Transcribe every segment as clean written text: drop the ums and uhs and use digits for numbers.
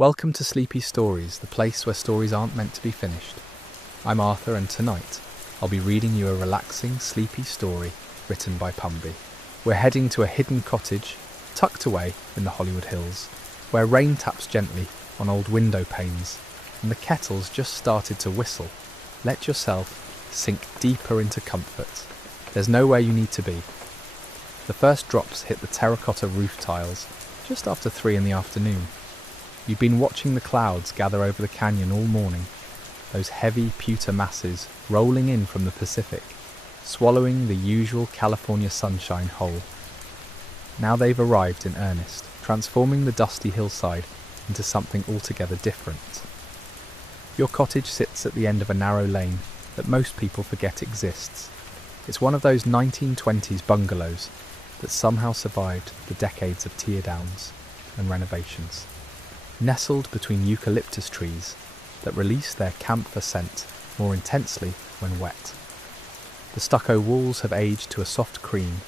Welcome to Sleepy Stories, the place where stories aren't meant to be finished. I'm Arthur, and tonight I'll be reading you a relaxing, sleepy story written by Pumby. We're heading to a hidden cottage tucked away in the Hollywood Hills, where rain taps gently on old window panes and the kettle's just started to whistle. Let yourself sink deeper into comfort. There's nowhere you need to be. The first drops hit the terracotta roof tiles just after 3 in the afternoon. You've been watching the clouds gather over the canyon all morning, those heavy pewter masses rolling in from the Pacific, swallowing the usual California sunshine whole. Now they've arrived in earnest, transforming the dusty hillside into something altogether different. Your cottage sits at the end of a narrow lane that most people forget exists. It's one of those 1920s bungalows that somehow survived the decades of teardowns and renovations. Nestled between eucalyptus trees that release their camphor scent more intensely when wet. The stucco walls have aged to a soft cream,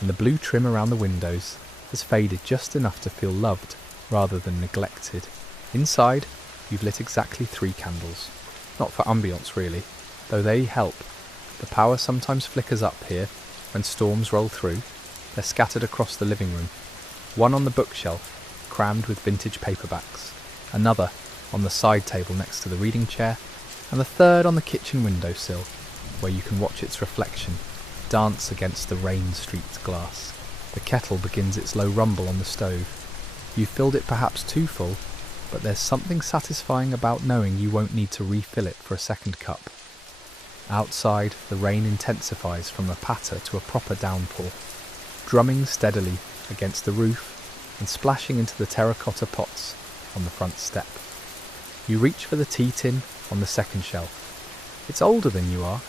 and the blue trim around the windows has faded just enough to feel loved rather than neglected. Inside, you've lit exactly 3 candles. Not for ambiance really, though they help. The power sometimes flickers up here when storms roll through. They're scattered across the living room. One on the bookshelf, crammed with vintage paperbacks, another on the side table next to the reading chair, and the third on the kitchen windowsill, where you can watch its reflection dance against the rain-streaked glass. The kettle begins its low rumble on the stove. You've filled it perhaps too full, but there's something satisfying about knowing you won't need to refill it for a second cup. Outside, the rain intensifies from a patter to a proper downpour, drumming steadily against the roof and splashing into the terracotta pots on the front step. You reach for the tea tin on the second shelf. It's older than you are,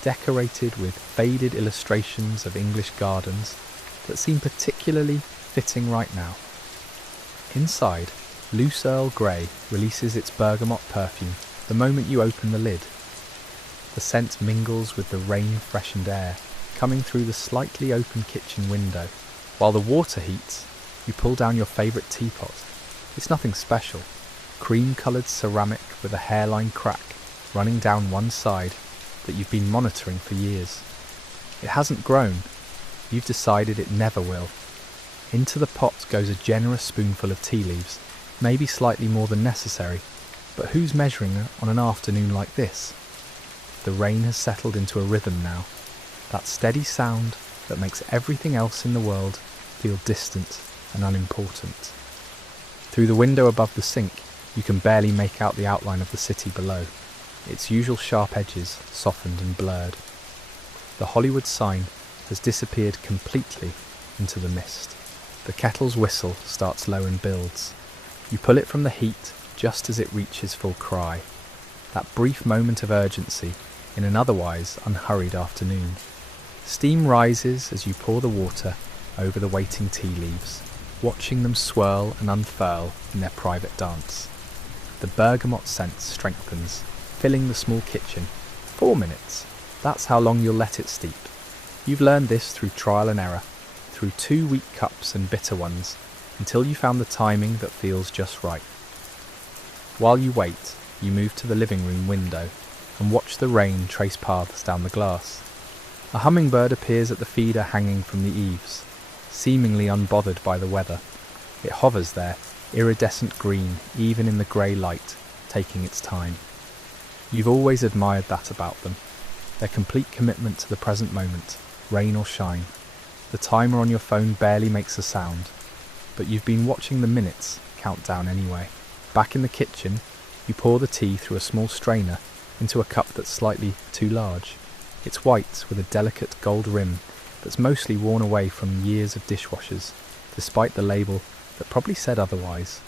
decorated with faded illustrations of English gardens that seem particularly fitting right now. Inside, loose Earl Grey releases its bergamot perfume the moment you open the lid. The scent mingles with the rain-freshened air coming through the slightly open kitchen window. While the water heats, you pull down your favourite teapot. It's nothing special. Cream-coloured ceramic with a hairline crack running down one side that you've been monitoring for years. It hasn't grown. You've decided it never will. Into the pot goes a generous spoonful of tea leaves, maybe slightly more than necessary, but who's measuring on an afternoon like this? The rain has settled into a rhythm now, that steady sound that makes everything else in the world feel distant and unimportant. Through the window above the sink, you can barely make out the outline of the city below, its usual sharp edges softened and blurred. The Hollywood sign has disappeared completely into the mist. The kettle's whistle starts low and builds. You pull it from the heat just as it reaches full cry. That brief moment of urgency in an otherwise unhurried afternoon. Steam rises as you pour the water over the waiting tea leaves, watching them swirl and unfurl in their private dance. The bergamot scent strengthens, filling the small kitchen. 4 minutes. That's how long you'll let it steep. You've learned this through trial and error, through 2 weak cups and bitter ones, until you found the timing that feels just right. While you wait, you move to the living room window and watch the rain trace paths down the glass. A hummingbird appears at the feeder hanging from the eaves, seemingly unbothered by the weather. It hovers there, iridescent green even in the grey light, taking its time. You've always admired that about them, their complete commitment to the present moment, rain or shine. The timer on your phone barely makes a sound, but you've been watching the minutes count down anyway. Back in the kitchen, you pour the tea through a small strainer into a cup that's slightly too large. It's white with a delicate gold rim that's mostly worn away from years of dishwashers, despite the label that probably said otherwise.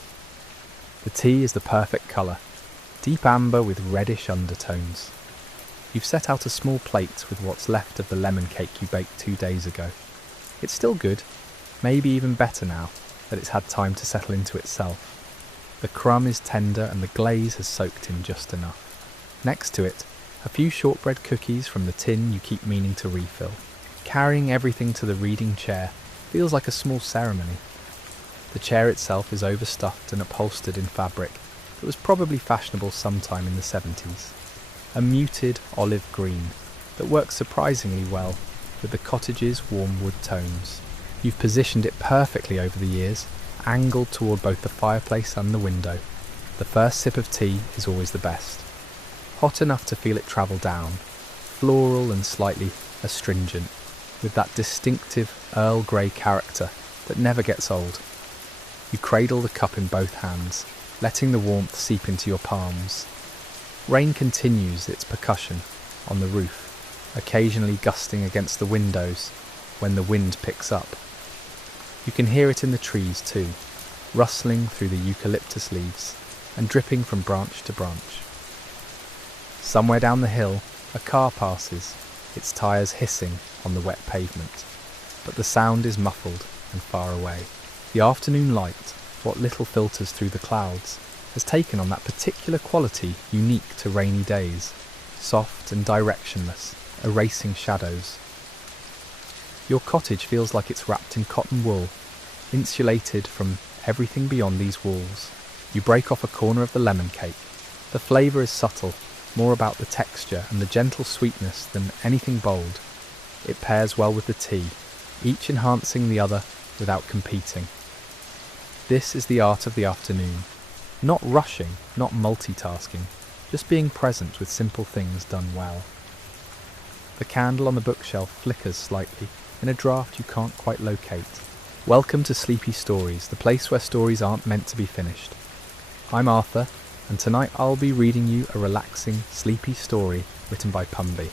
The tea is the perfect colour, deep amber with reddish undertones. You've set out a small plate with what's left of the lemon cake you baked 2 days ago. It's still good, maybe even better now that it's had time to settle into itself. The crumb is tender and the glaze has soaked in just enough. Next to it, a few shortbread cookies from the tin you keep meaning to refill. Carrying everything to the reading chair feels like a small ceremony. The chair itself is overstuffed and upholstered in fabric that was probably fashionable sometime in the 70s. A muted olive green that works surprisingly well with the cottage's warm wood tones. You've positioned it perfectly over the years, angled toward both the fireplace and the window. The first sip of tea is always the best. Hot enough to feel it travel down, floral and slightly astringent, with that distinctive Earl Grey character that never gets old. You cradle the cup in both hands, letting the warmth seep into your palms. Rain continues its percussion on the roof, occasionally gusting against the windows when the wind picks up. You can hear it in the trees too, rustling through the eucalyptus leaves and dripping from branch to branch. Somewhere down the hill, a car passes, its tyres hissing on the wet pavement, but the sound is muffled and far away. The afternoon light, what little filters through the clouds, has taken on that particular quality unique to rainy days, soft and directionless, erasing shadows. Your cottage feels like it's wrapped in cotton wool, insulated from everything beyond these walls. You break off a corner of the lemon cake. The flavour is subtle, more about the texture and the gentle sweetness than anything bold. It pairs well with the tea, each enhancing the other without competing. This is the art of the afternoon. Not rushing, not multitasking, just being present with simple things done well. The candle on the bookshelf flickers slightly in a draught you can't quite locate. Welcome to Sleepy Stories, the place where stories aren't meant to be finished. I'm Arthur, and tonight I'll be reading you a relaxing, sleepy story written by Pumby.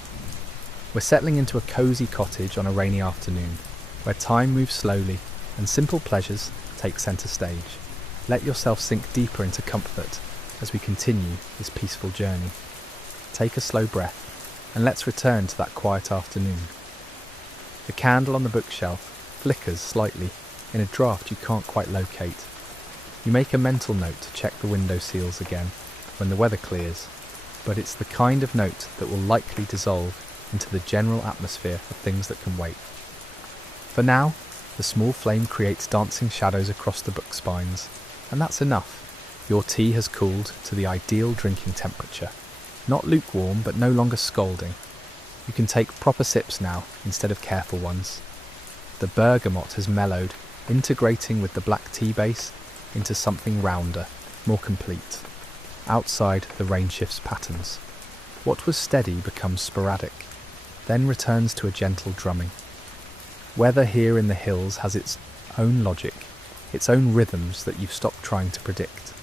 We're settling into a cosy cottage on a rainy afternoon, where time moves slowly and simple pleasures take centre stage. Let yourself sink deeper into comfort as we continue this peaceful journey. Take a slow breath, and let's return to that quiet afternoon. The candle on the bookshelf flickers slightly in a draught you can't quite locate. You make a mental note to check the window seals again when the weather clears, but it's the kind of note that will likely dissolve into the general atmosphere of things that can wait. For now, the small flame creates dancing shadows across the book spines, and that's enough. Your tea has cooled to the ideal drinking temperature. Not lukewarm, but no longer scalding. You can take proper sips now, instead of careful ones. The bergamot has mellowed, integrating with the black tea base into something rounder, more complete. Outside, the rain shifts patterns. What was steady becomes sporadic, then returns to a gentle drumming. Weather here in the hills has its own logic, its own rhythms that you've stopped trying to predict.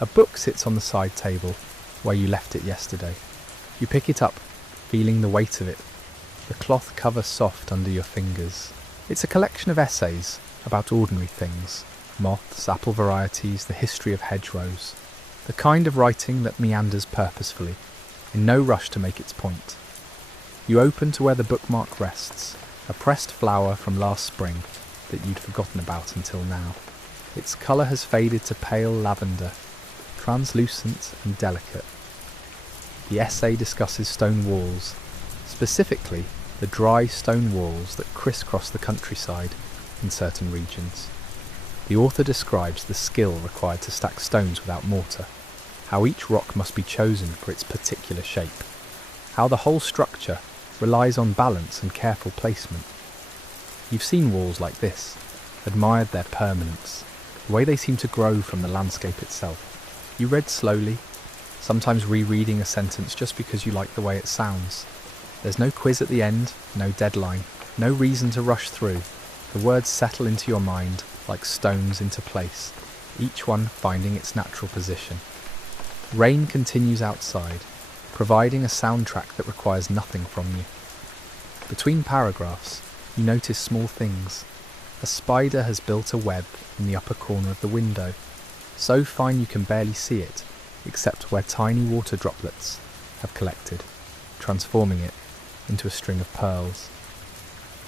A book sits on the side table where you left it yesterday. You pick it up, feeling the weight of it, the cloth cover soft under your fingers. It's a collection of essays about ordinary things, moths, apple varieties, the history of hedgerows, the kind of writing that meanders purposefully, in no rush to make its point. You open to where the bookmark rests, a pressed flower from last spring that you'd forgotten about until now. Its colour has faded to pale lavender, translucent and delicate. The essay discusses stone walls, specifically the dry stone walls that crisscross the countryside in certain regions. The author describes the skill required to stack stones without mortar, how each rock must be chosen for its particular shape, how the whole structure relies on balance and careful placement. You've seen walls like this, admired their permanence, the way they seem to grow from the landscape itself. You read slowly, sometimes rereading a sentence just because you like the way it sounds. There's no quiz at the end, no deadline, no reason to rush through. The words settle into your mind like stones into place, each one finding its natural position. Rain continues outside, providing a soundtrack that requires nothing from you. Between paragraphs, you notice small things. A spider has built a web in the upper corner of the window, so fine you can barely see it, except where tiny water droplets have collected, transforming it into a string of pearls.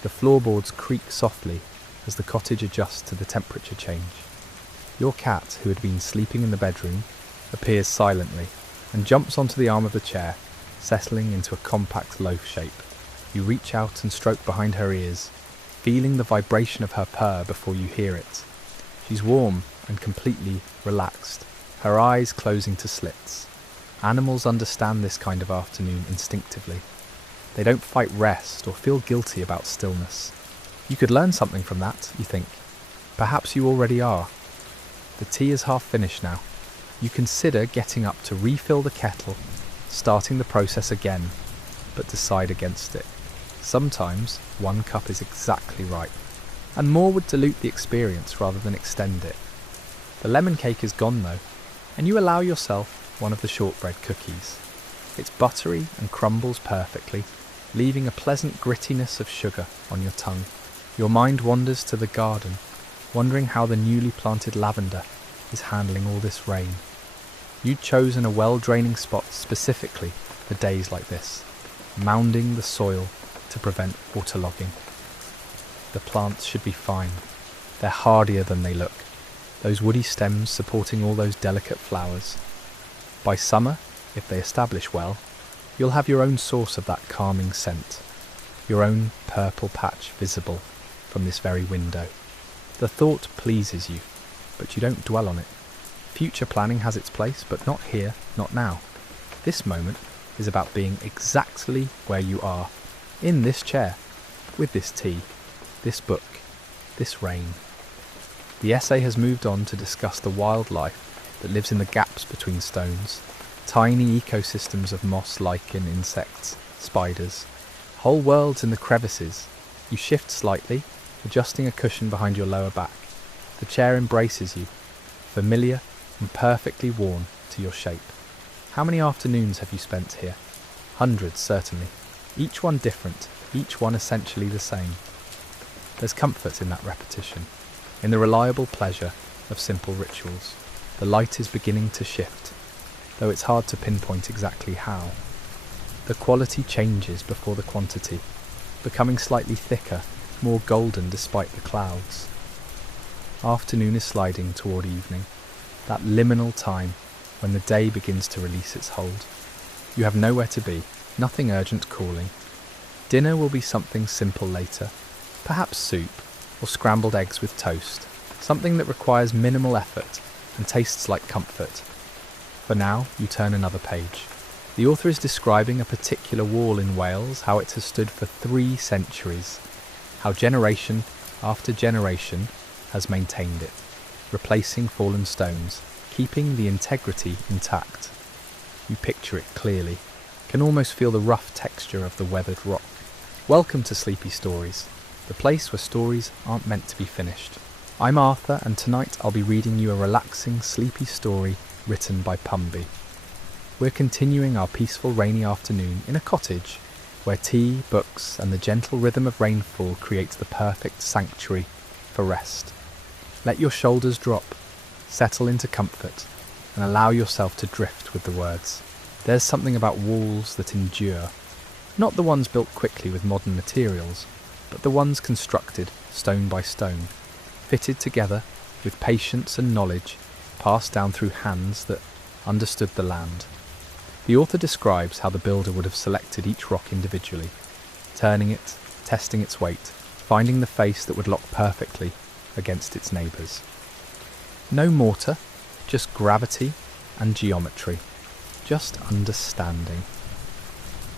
The floorboards creak softly as the cottage adjusts to the temperature change. Your cat, who had been sleeping in the bedroom, appears silently and jumps onto the arm of the chair, settling into a compact loaf shape. You reach out and stroke behind her ears, feeling the vibration of her purr before you hear it. She's warm and completely relaxed, her eyes closing to slits. Animals understand this kind of afternoon instinctively. They don't fight rest or feel guilty about stillness. You could learn something from that, you think. Perhaps you already are. The tea is half finished now. You consider getting up to refill the kettle, starting the process again, but decide against it. Sometimes 1 cup is exactly right, and more would dilute the experience rather than extend it. The lemon cake is gone though, and you allow yourself one of the shortbread cookies. It's buttery and crumbles perfectly, leaving a pleasant grittiness of sugar on your tongue. Your mind wanders to the garden, wondering how the newly planted lavender is handling all this rain. You'd chosen a well-draining spot specifically for days like this, mounding the soil to prevent waterlogging. The plants should be fine. They're hardier than they look, those woody stems supporting all those delicate flowers. By summer, if they establish well, you'll have your own source of that calming scent, your own purple patch visible from this very window. The thought pleases you, but you don't dwell on it. Future planning has its place, but not here, not now. This moment is about being exactly where you are, in this chair, with this tea, this book, this rain. The essay has moved on to discuss the wildlife that lives in the gaps between stones, tiny ecosystems of moss, lichen, insects, spiders, whole worlds in the crevices. You shift slightly, adjusting a cushion behind your lower back. The chair embraces you, familiar and perfectly worn to your shape. How many afternoons have you spent here? Hundreds, certainly. Each one different, each one essentially the same. There's comfort in that repetition, in the reliable pleasure of simple rituals. The light is beginning to shift, though it's hard to pinpoint exactly how. The quality changes before the quantity, becoming slightly thicker, more golden despite the clouds. Afternoon is sliding toward evening, that liminal time when the day begins to release its hold. You have nowhere to be, nothing urgent calling. Dinner will be something simple later, perhaps soup or scrambled eggs with toast, something that requires minimal effort and tastes like comfort. For now, you turn another page. The author is describing a particular wall in Wales, how it has stood for 3 centuries, how generation after generation has maintained it, replacing fallen stones, keeping the integrity intact. You picture it clearly, can almost feel the rough texture of the weathered rock. Welcome to Sleepy Stories, the place where stories aren't meant to be finished. I'm Arthur, and tonight I'll be reading you a relaxing, sleepy story written by Pumby. We're continuing our peaceful rainy afternoon in a cottage where tea, books and the gentle rhythm of rainfall creates the perfect sanctuary for rest. Let your shoulders drop, settle into comfort and allow yourself to drift with the words. There's something about walls that endure, not the ones built quickly with modern materials, but the ones constructed stone by stone, fitted together with patience and knowledge passed down through hands that understood the land. The author describes how the builder would have selected each rock individually, turning it, testing its weight, finding the face that would lock perfectly against its neighbours. No mortar, just gravity and geometry, just understanding.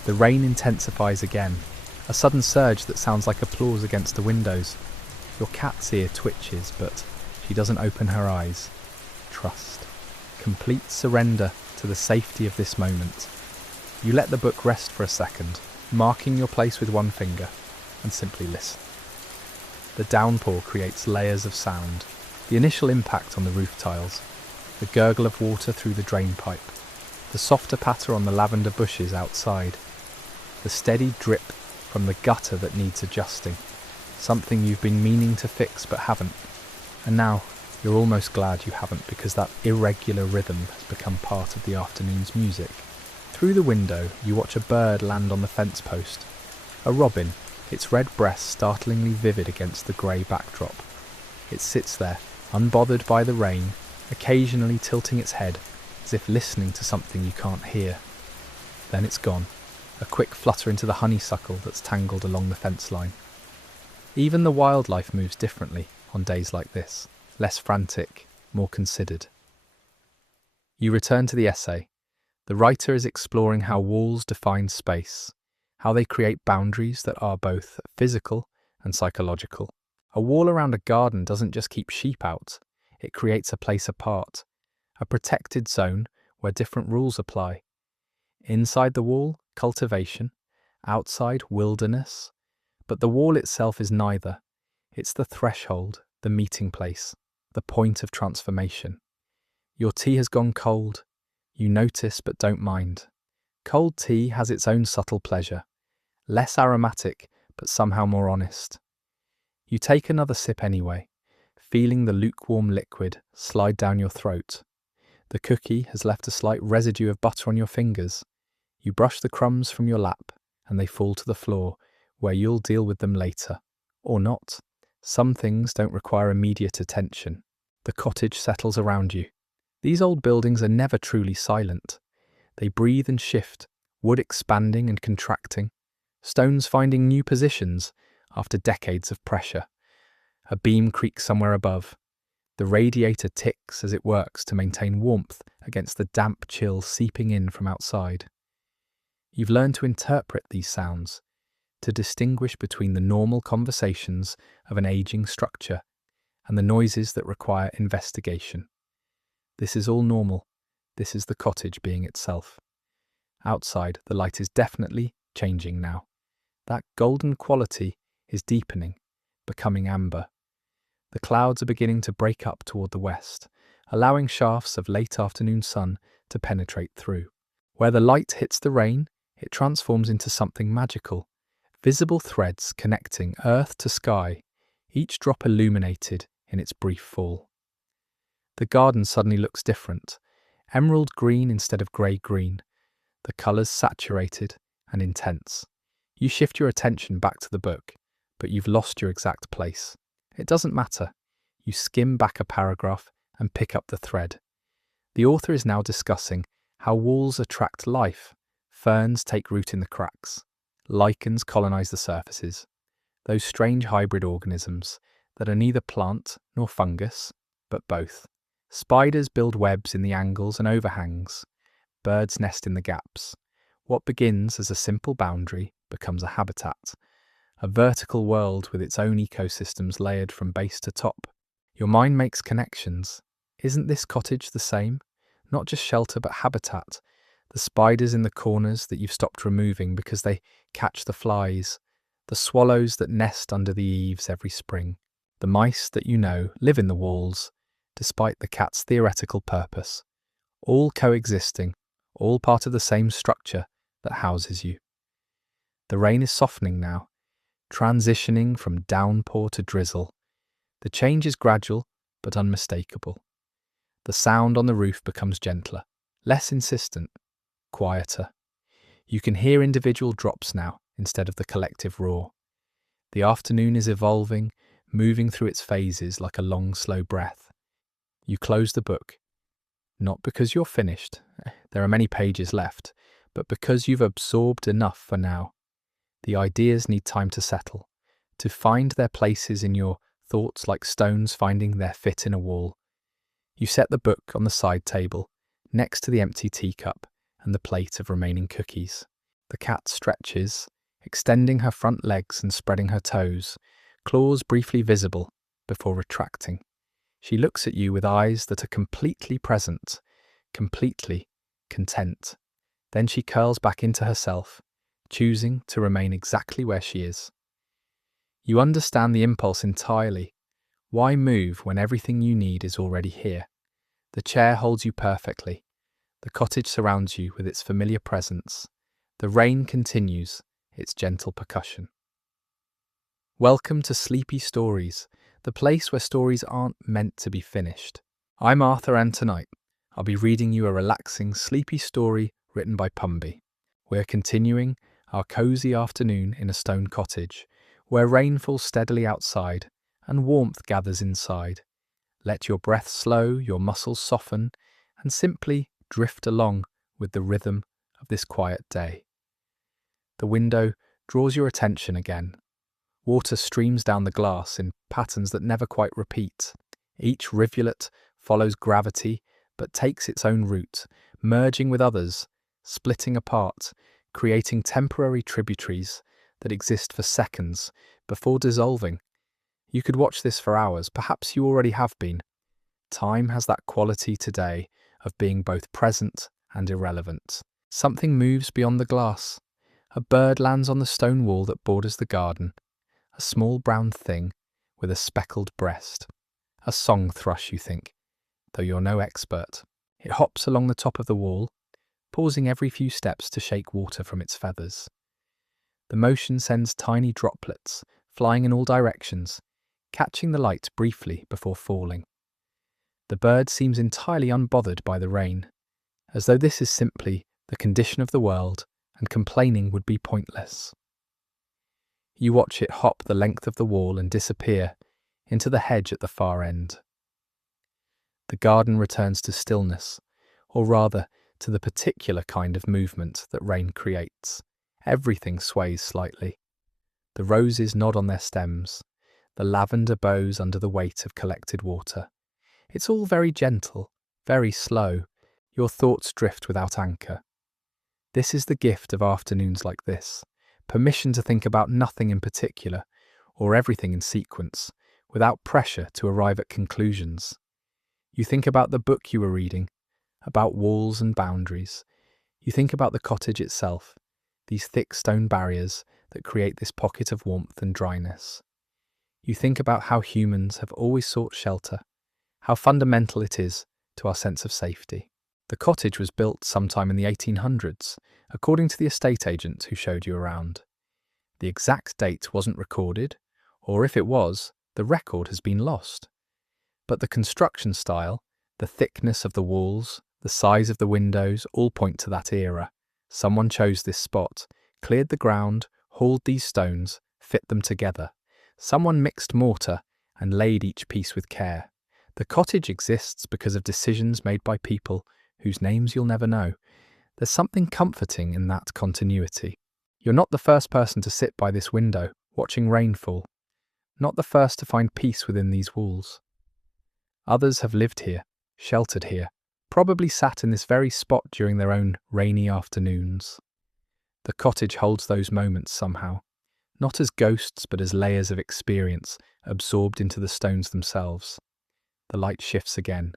The rain intensifies again, a sudden surge that sounds like applause against the windows. Your cat's ear twitches, but she doesn't open her eyes. Trust. Complete surrender to the safety of this moment. You let the book rest for a second, marking your place with one finger, and simply listen. The downpour creates layers of sound, the initial impact on the roof tiles, the gurgle of water through the drain pipe, the softer patter on the lavender bushes outside, the steady drip from the gutter that needs adjusting, something you've been meaning to fix but haven't, and now you're almost glad you haven't, because that irregular rhythm has become part of the afternoon's music. Through the window you watch a bird land on the fence post, a robin, its red breast startlingly vivid against the grey backdrop. It sits there, unbothered by the rain, occasionally tilting its head as if listening to something you can't hear. Then it's gone, a quick flutter into the honeysuckle that's tangled along the fence line. Even the wildlife moves differently on days like this. less frantic, more considered. You return to the essay. The writer is exploring how walls define space, how they create boundaries that are both physical and psychological. A wall around a garden doesn't just keep sheep out, it creates a place apart, a protected zone where different rules apply. Inside the wall, cultivation; outside, wilderness. But the wall itself is neither. It's the threshold, the meeting place, the point of transformation. Your tea has gone cold. You notice but don't mind. Cold tea has its own subtle pleasure, less aromatic but somehow more honest. You take another sip anyway, feeling the lukewarm liquid slide down your throat. The cookie has left a slight residue of butter on your fingers. You brush the crumbs from your lap and they fall to the floor, where you'll deal with them later. Or not. Some things don't require immediate attention. The cottage settles around you. These old buildings are never truly silent. They breathe and shift, wood expanding and contracting, stones finding new positions after decades of pressure. A beam creaks somewhere above. The radiator ticks as it works to maintain warmth against the damp chill seeping in from outside. You've learned to interpret these sounds, to distinguish between the normal conversations of an aging structure and the noises that require investigation. This is all normal. This is the cottage being itself. Outside, the light is definitely changing now. That golden quality is deepening, becoming amber. The clouds are beginning to break up toward the west, allowing shafts of late afternoon sun to penetrate through. Where the light hits the rain, it transforms into something magical. Visible threads connecting earth to sky, each drop illuminated in its brief fall. The garden suddenly looks different, emerald green instead of grey-green, the colours saturated and intense. You shift your attention back to the book, but you've lost your exact place. It doesn't matter. You skim back a paragraph and pick up the thread. The author is now discussing how walls attract life, ferns take root in the cracks, lichens colonize the surfaces, those strange hybrid organisms that are neither plant nor fungus, but both. Spiders build webs in the angles and overhangs. Birds nest in the gaps. What begins as a simple boundary becomes a habitat, a vertical world with its own ecosystems layered from base to top. Your mind makes connections. Isn't this cottage the same? Not just shelter, but habitat. The spiders in the corners that you've stopped removing because they catch the flies. The swallows that nest under the eaves every spring. The mice that you know live in the walls, despite the cat's theoretical purpose. All coexisting, all part of the same structure that houses you. The rain is softening now, transitioning from downpour to drizzle. The change is gradual, but unmistakable. The sound on the roof becomes gentler, less insistent, quieter. You can hear individual drops now, instead of the collective roar. The afternoon is evolving, moving through its phases like a long, slow breath. You close the book, not because you're finished, there are many pages left, but because you've absorbed enough for now. The ideas need time to settle, to find their places in your thoughts like stones finding their fit in a wall. You set the book on the side table, next to the empty teacup and the plate of remaining cookies. The cat stretches, extending her front legs and spreading her toes, claws briefly visible before retracting. She looks at you with eyes that are completely present, completely content. Then she curls back into herself, choosing to remain exactly where she is. You understand the impulse entirely. Why move when everything you need is already here? The chair holds you perfectly. The cottage surrounds you with its familiar presence. The rain continues its gentle percussion. Welcome to Sleepy Stories, the place where stories aren't meant to be finished. I'm Arthur, and tonight I'll be reading you a relaxing, sleepy story written by Pumby. We're continuing our cozy afternoon in a stone cottage, where rain falls steadily outside and warmth gathers inside. Let your breath slow, your muscles soften, and simply drift along with the rhythm of this quiet day. The window draws your attention again. Water streams down the glass in patterns that never quite repeat. Each rivulet follows gravity but takes its own route, merging with others, splitting apart, creating temporary tributaries that exist for seconds before dissolving. You could watch this for hours, perhaps you already have been. Time has that quality today of being both present and irrelevant. Something moves beyond the glass. A bird lands on the stone wall that borders the garden, a small brown thing with a speckled breast. A song thrush, you think, though you're no expert. It hops along the top of the wall, pausing every few steps to shake water from its feathers. The motion sends tiny droplets, flying in all directions, catching the light briefly before falling. The bird seems entirely unbothered by the rain, as though this is simply the condition of the world and complaining would be pointless. You watch it hop the length of the wall and disappear into the hedge at the far end. The garden returns to stillness, or rather to the particular kind of movement that rain creates. Everything sways slightly. The roses nod on their stems, the lavender bows under the weight of collected water. It's all very gentle, very slow. Your thoughts drift without anchor. This is the gift of afternoons like this. Permission to think about nothing in particular, or everything in sequence, without pressure to arrive at conclusions. You think about the book you were reading, about walls and boundaries. You think about the cottage itself, these thick stone barriers that create this pocket of warmth and dryness. You think about how humans have always sought shelter, how fundamental it is to our sense of safety. The cottage was built sometime in the 1800s, according to the estate agent who showed you around. The exact date wasn't recorded, or if it was, the record has been lost. But the construction style, the thickness of the walls, the size of the windows all point to that era. Someone chose this spot, cleared the ground, hauled these stones, fit them together. Someone mixed mortar and laid each piece with care. The cottage exists because of decisions made by people whose names you'll never know. There's something comforting in that continuity. You're not the first person to sit by this window, watching rainfall. Not the first to find peace within these walls. Others have lived here, sheltered here, probably sat in this very spot during their own rainy afternoons. The cottage holds those moments somehow, not as ghosts but as layers of experience absorbed into the stones themselves. The light shifts again.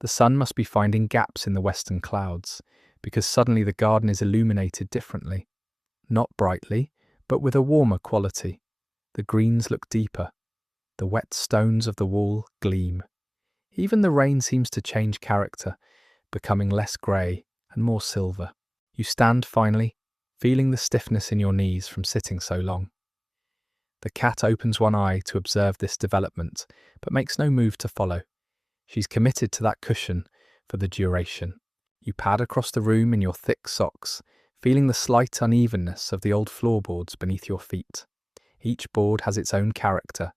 The sun must be finding gaps in the western clouds, because suddenly the garden is illuminated differently. Not brightly, but with a warmer quality. The greens look deeper. The wet stones of the wall gleam. Even the rain seems to change character, becoming less grey and more silver. You stand finally, feeling the stiffness in your knees from sitting so long. The cat opens one eye to observe this development, but makes no move to follow. She's committed to that cushion for the duration. You pad across the room in your thick socks, feeling the slight unevenness of the old floorboards beneath your feet. Each board has its own character,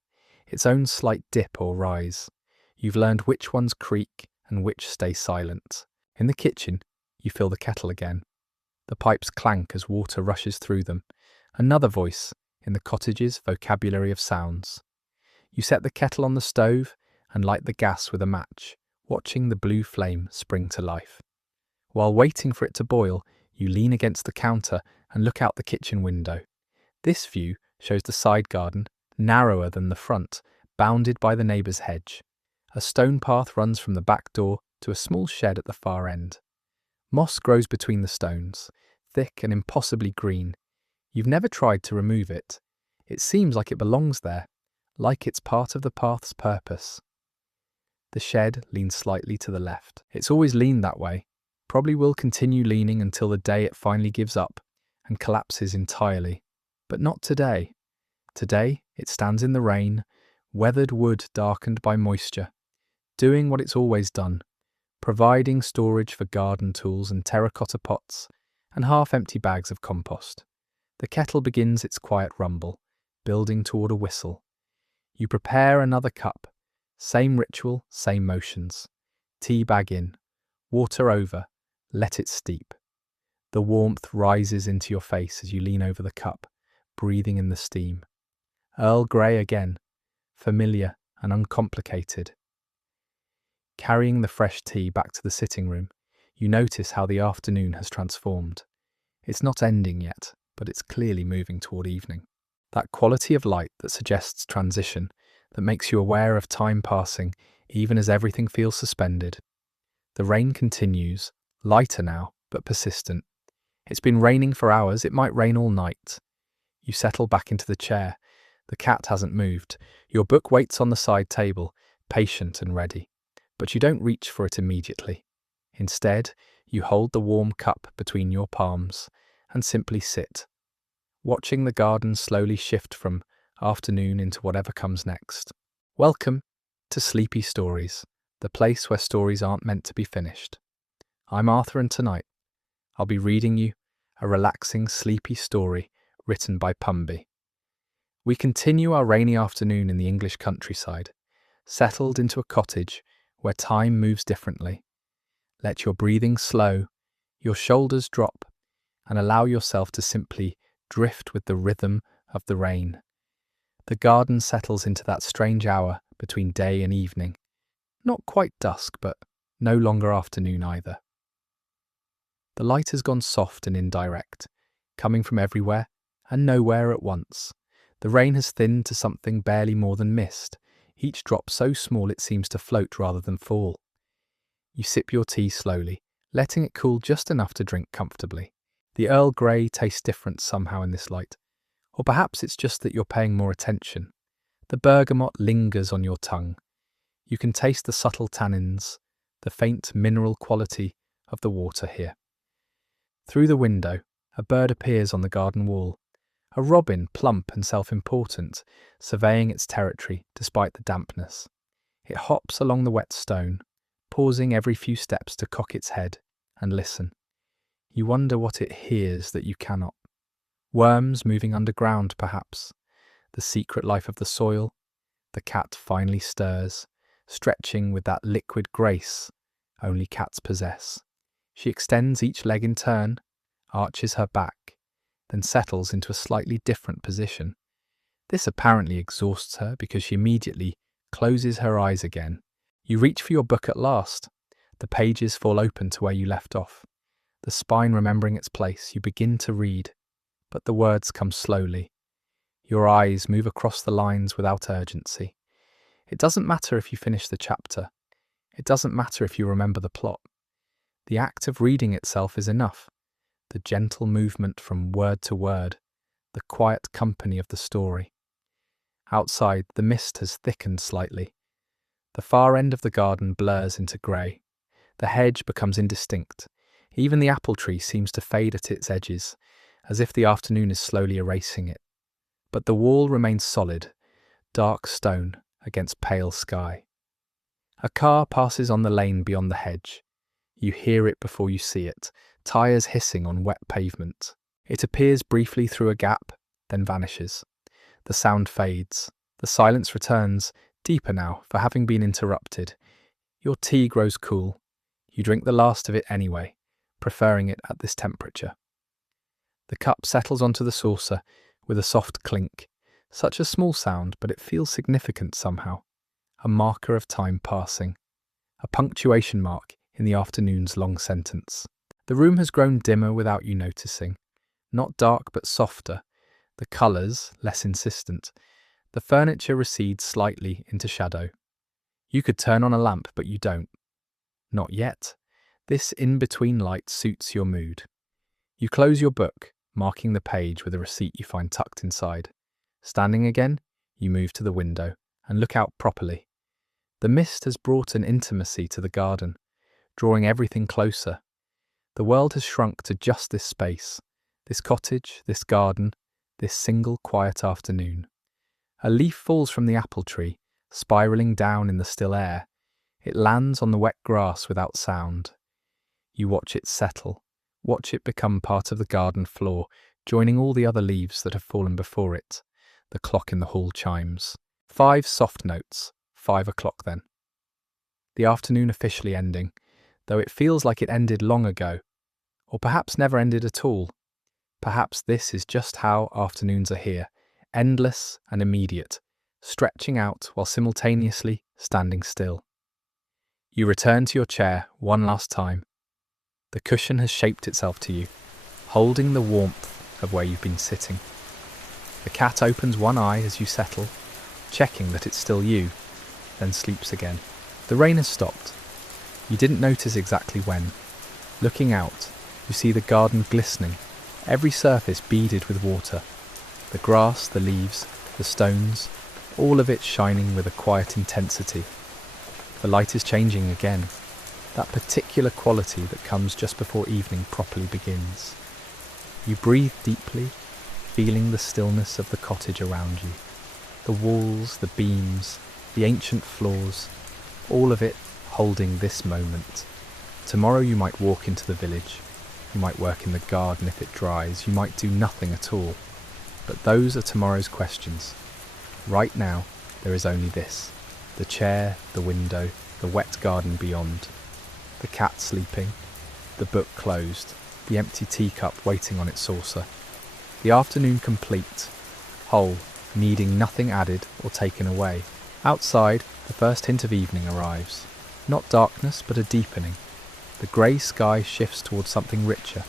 its own slight dip or rise. You've learned which ones creak and which stay silent. In the kitchen, you feel the kettle again. The pipes clank as water rushes through them. Another voice in the cottage's vocabulary of sounds. You set the kettle on the stove and light the gas with a match, watching the blue flame spring to life. While waiting for it to boil, you lean against the counter and look out the kitchen window. This view shows the side garden, narrower than the front, bounded by the neighbour's hedge. A stone path runs from the back door to a small shed at the far end. Moss grows between the stones, thick and impossibly green. You've never tried to remove it. It seems like it belongs there, like it's part of the path's purpose. The shed leans slightly to the left. It's always leaned that way. Probably will continue leaning until the day it finally gives up and collapses entirely. But not today. Today, it stands in the rain, weathered wood darkened by moisture, doing what it's always done, providing storage for garden tools and terracotta pots and half-empty bags of compost. The kettle begins its quiet rumble, building toward a whistle. You prepare another cup. Same ritual, same motions. Tea bag in, water over, let it steep. The warmth rises into your face as you lean over the cup, breathing in the steam. Earl Grey again, familiar and uncomplicated. Carrying the fresh tea back to the sitting room, you notice how the afternoon has transformed. It's not ending yet, but it's clearly moving toward evening. That quality of light that suggests transition, that makes you aware of time passing, even as everything feels suspended. The rain continues, lighter now, but persistent. It's been raining for hours, it might rain all night. You settle back into the chair. The cat hasn't moved. Your book waits on the side table, patient and ready. But you don't reach for it immediately. Instead, you hold the warm cup between your palms and simply sit, watching the garden slowly shift from afternoon into whatever comes next. Welcome to Sleepy Stories, the place where stories aren't meant to be finished. I'm Arthur, and tonight I'll be reading you a relaxing, sleepy story written by Pumby. We continue our rainy afternoon in the English countryside, settled into a cottage where time moves differently. Let your breathing slow, your shoulders drop, and allow yourself to simply drift with the rhythm of the rain. The garden settles into that strange hour between day and evening. Not quite dusk, but no longer afternoon either. The light has gone soft and indirect, coming from everywhere and nowhere at once. The rain has thinned to something barely more than mist, each drop so small it seems to float rather than fall. You sip your tea slowly, letting it cool just enough to drink comfortably. The Earl Grey tastes different somehow in this light, or perhaps it's just that you're paying more attention. The bergamot lingers on your tongue. You can taste the subtle tannins, the faint mineral quality of the water here. Through the window, a bird appears on the garden wall, a robin, plump and self-important, surveying its territory despite the dampness. It hops along the wet stone, pausing every few steps to cock its head and listen. You wonder what it hears that you cannot. Worms moving underground, perhaps. The secret life of the soil. The cat finally stirs, stretching with that liquid grace only cats possess. She extends each leg in turn, arches her back, then settles into a slightly different position. This apparently exhausts her because she immediately closes her eyes again. You reach for your book at last. The pages fall open to where you left off. The spine remembering its place, you begin to read, but the words come slowly. Your eyes move across the lines without urgency. It doesn't matter if you finish the chapter. It doesn't matter if you remember the plot. The act of reading itself is enough. The gentle movement from word to word, the quiet company of the story. Outside, the mist has thickened slightly. The far end of the garden blurs into grey. The hedge becomes indistinct. Even the apple tree seems to fade at its edges, as if the afternoon is slowly erasing it. But the wall remains solid, dark stone against pale sky. A car passes on the lane beyond the hedge. You hear it before you see it, tyres hissing on wet pavement. It appears briefly through a gap, then vanishes. The sound fades. The silence returns, deeper now for having been interrupted. Your tea grows cool. You drink the last of it anyway, preferring it at this temperature. The cup settles onto the saucer with a soft clink. Such a small sound, but it feels significant somehow. A marker of time passing. A punctuation mark in the afternoon's long sentence. The room has grown dimmer without you noticing. Not dark, but softer. The colours less insistent. The furniture recedes slightly into shadow. You could turn on a lamp, but you don't. Not yet. This in-between light suits your mood. You close your book, marking the page with a receipt you find tucked inside. Standing again, you move to the window and look out properly. The mist has brought an intimacy to the garden, drawing everything closer. The world has shrunk to just this space, this cottage, this garden, this single quiet afternoon. A leaf falls from the apple tree, spiralling down in the still air. It lands on the wet grass without sound. You watch it settle, watch it become part of the garden floor, joining all the other leaves that have fallen before it. The clock in the hall chimes. 5 soft notes, 5 o'clock then. The afternoon officially ending, though it feels like it ended long ago, or perhaps never ended at all. Perhaps this is just how afternoons are here, endless and immediate, stretching out while simultaneously standing still. You return to your chair one last time. The cushion has shaped itself to you, holding the warmth of where you've been sitting. The cat opens one eye as you settle, checking that it's still you, then sleeps again. The rain has stopped. You didn't notice exactly when. Looking out, you see the garden glistening, every surface beaded with water. The grass, the leaves, the stones, all of it shining with a quiet intensity. The light is changing again, that particular quality that comes just before evening properly begins. You breathe deeply, feeling the stillness of the cottage around you. The walls, the beams, the ancient floors, all of it holding this moment. Tomorrow you might walk into the village, you might work in the garden if it dries, you might do nothing at all. But those are tomorrow's questions. Right now, there is only this: the chair, the window, the wet garden beyond, the cat sleeping, the book closed, the empty teacup waiting on its saucer. The afternoon complete, whole, needing nothing added or taken away. Outside, the first hint of evening arrives. Not darkness, but a deepening. The grey sky shifts towards something richer.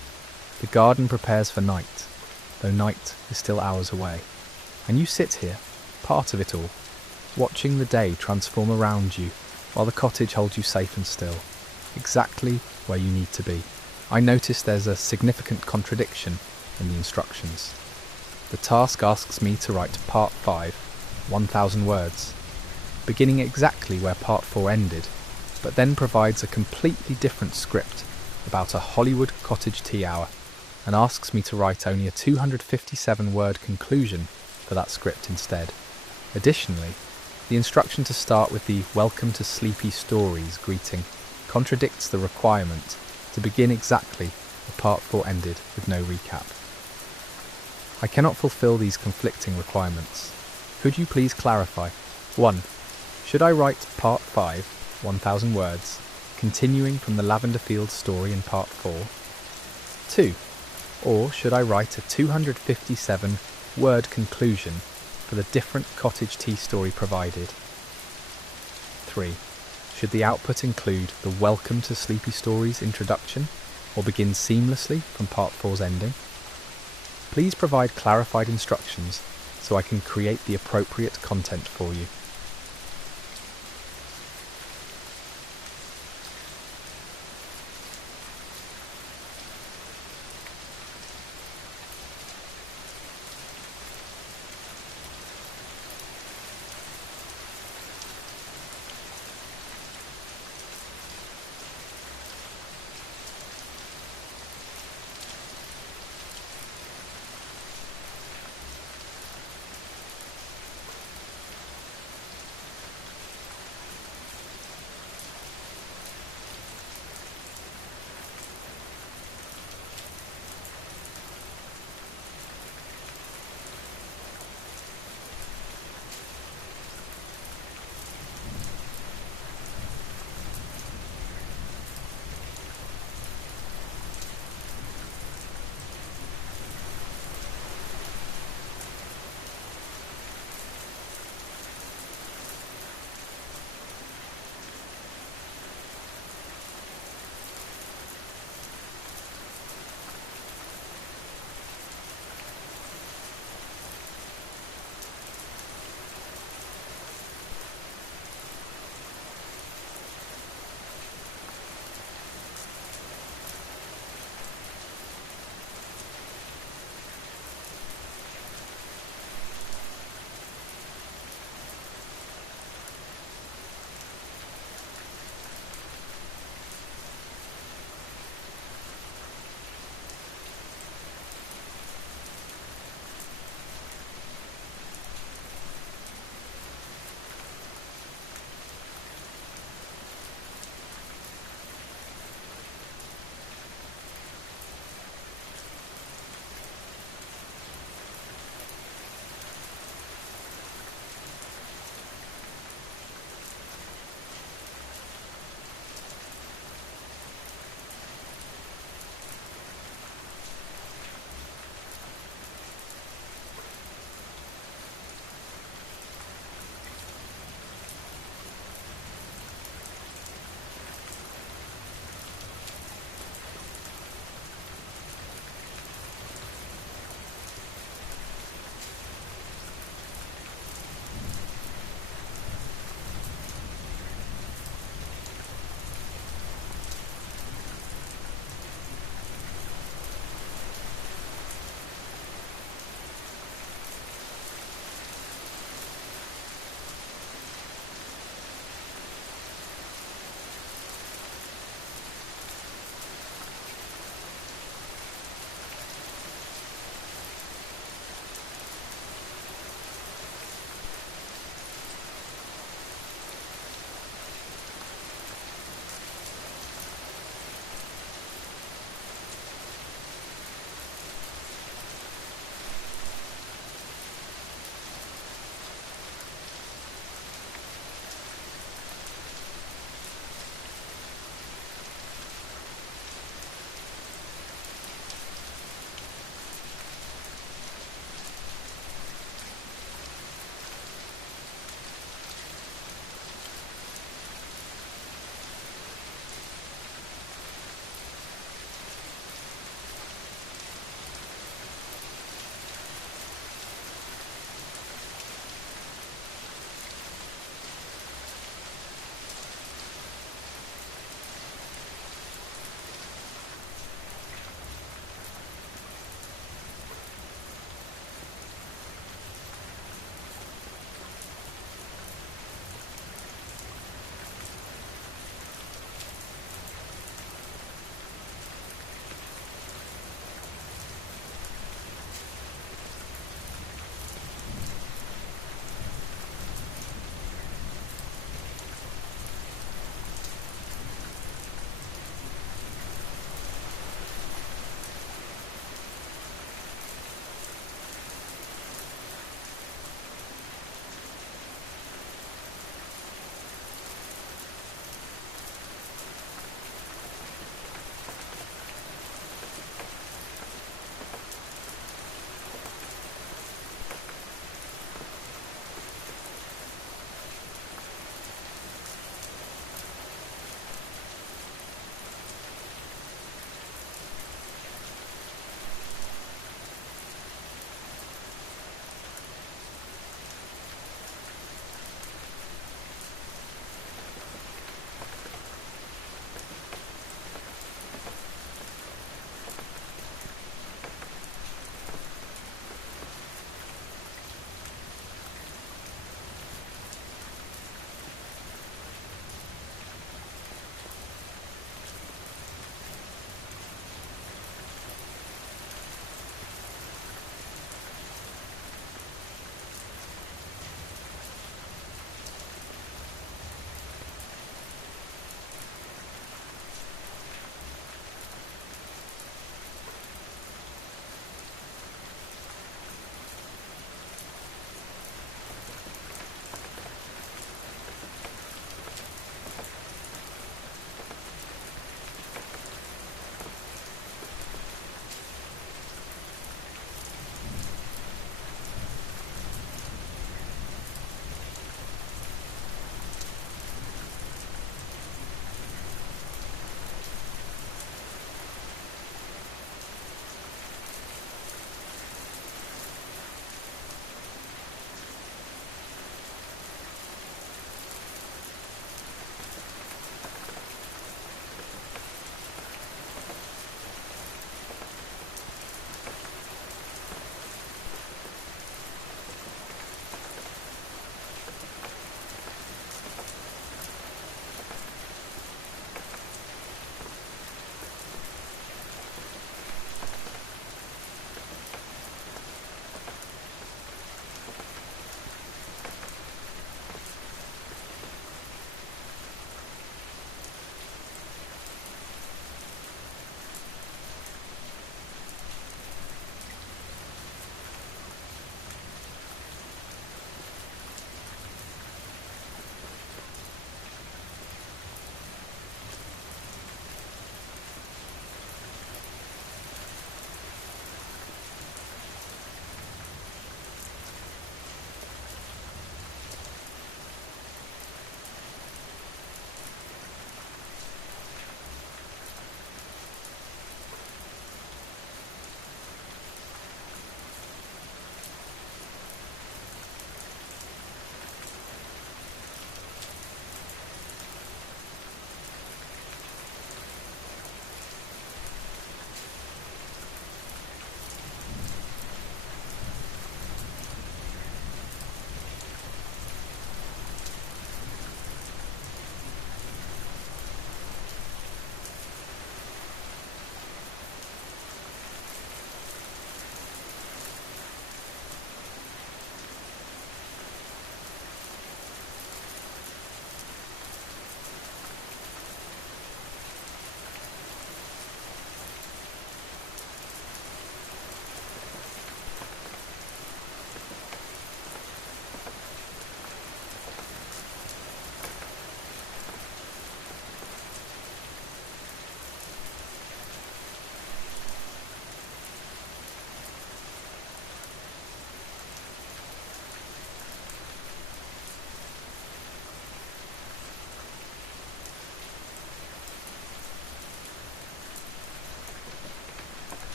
The garden prepares for night, though night is still hours away. And you sit here, part of it all, watching the day transform around you while the cottage holds you safe and still, exactly where you need to be. I notice there's a significant contradiction in the instructions. The task asks me to write part 5, 1,000 words, beginning exactly where part 4 ended, but then provides a completely different script about a Hollywood Cottage Tea Hour, and asks me to write only a 257-word conclusion for that script instead. Additionally, the instruction to start with the "Welcome to Sleepy Stories" greeting contradicts the requirement to begin exactly where part 4 ended with no recap. I cannot fulfill these conflicting requirements. Could you please clarify? 1. Should I write part 5, 1,000 words, continuing from the lavender field story in part 4? 2. Or should I write a 257-word conclusion for the different cottage tea story provided? 3. Should the output include the "Welcome to Sleepy Stories" introduction, or begin seamlessly from part 4's ending? Please provide clarified instructions so I can create the appropriate content for you.